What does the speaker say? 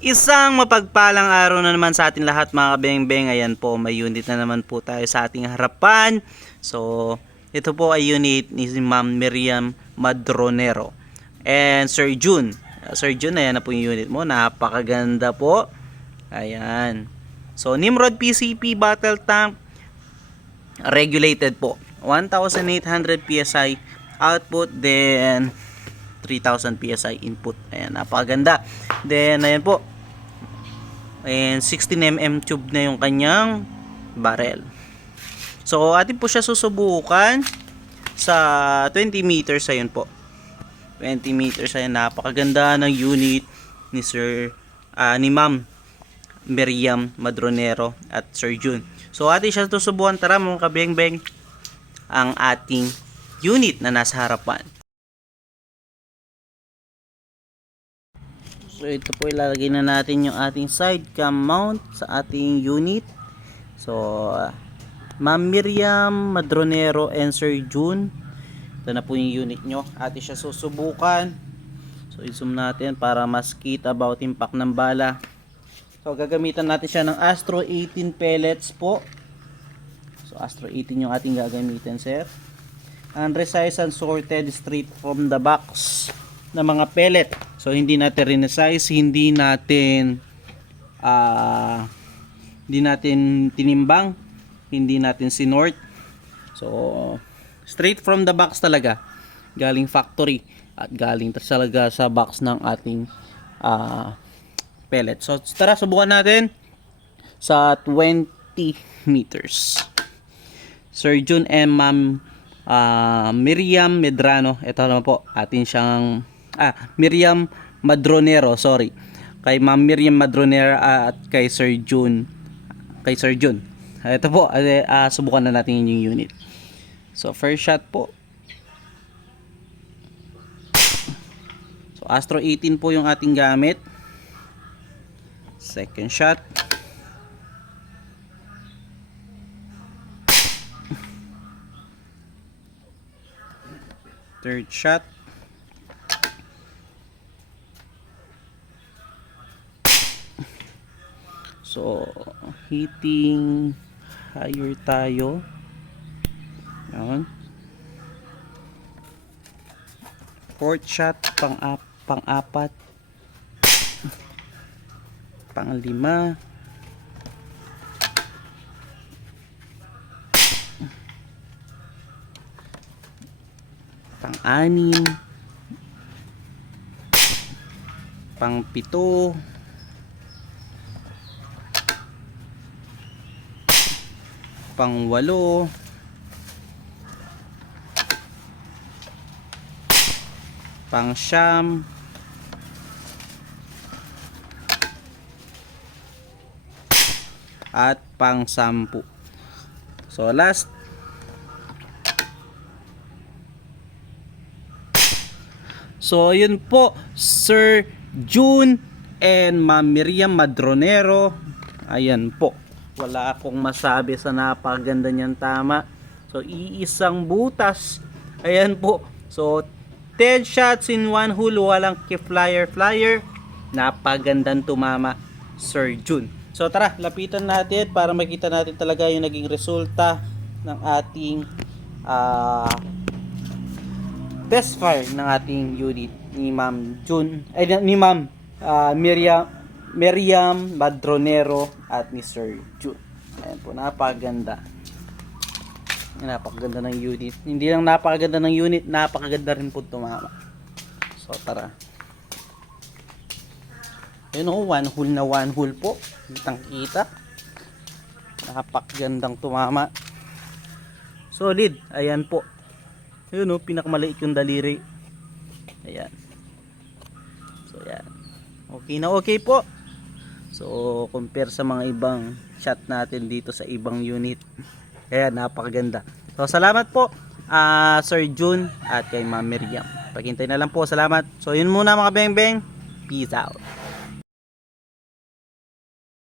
Isang mapagpalang araw na naman sa ating lahat mga kabeng-beng. Ayan po, may unit na naman po tayo sa ating harapan. So, ito po ay unit ni Ma'am Miriam Madronero and Sir June. Sir June, ayan na po yung unit mo. Napakaganda po. Ayan. So, Nimrod PCP battle tank regulated po. 1,800 PSI output, then 3,000 PSI input. Ayan, napakaganda. Then, ayan po. And 16mm tube na yung kanyang barrel. So, atin po siya susubukan sa 20 meters. Ayun po. 20 meters. Ayan, napakaganda ng unit ni ni Ma'am Miriam Madronero at Sir June. So, atin siya susubukan. Tara mga kabeng-beng, ang ating unit na nasa harapan. So ito po, ilalagay na natin yung ating side cam mount sa ating unit. So Ma'am Miriam Madronero and Sir June, ito na po yung unit nyo. Atin siya susubukan. So i-zoom natin para mas kita about impact ng bala. So gagamitan natin siya ng Astro 18 pellets po. So Astro 18 yung ating gagamitin, sir. And resize and sorted straight from the box na mga pellet. So hindi natin resize, hindi natin tinimbang, hindi natin sinort. So straight from the box talaga, galing factory at galing talaga sa box ng ating pellet. So tara, subukan natin sa 20 meters. Sir June and Ma'am Miriam Medrano, ito naman po atin siyang Miriam Madronero, sorry. Kay Ma'am Miriam Madronero at kay Sir June. Ito po, subukan na natin yung unit. So first shot po. So Astro 18 po yung ating gamit. Second shot. Third shot. So, hitting higher tayo. Yan. Fourth shot, pang-apat. Pang-lima. Pang-anim. Pang-pito. Pang-walo, pang-siyam, at pang-sampu. So last, so yun po, Sir June and Ma'am Miriam Madronero. Ayan po, wala akong masabi sa napaganda niyang tama. So iisang butas. Ayan po. So 10 shots in one hole, walang flyer. Napagandang tumama, Sir June. So tara, lapitan natin para makita natin talaga yung naging resulta ng ating best fire ng ating unit ni Ma'am June, ni Ma'am Miriam Madronero at ni Sir June. Ayan po, napakaganda. Napakaganda ng unit. Hindi lang napakaganda ng unit, napakaganda rin po tumama. So tara. Ayun o, one hole po. Kitang kita. Napakagandang tumama. Solid. Ayan po. Ayun o, pinakamaliit yung daliri. Ayan. So yan. Okay na okay po. So compare sa mga ibang shot natin dito sa ibang unit. Ayan, napakaganda. So salamat po Sir June at kay Ma'am Miriam. Paghintay na lang po, salamat. So yun muna mga beng-beng. Peace out.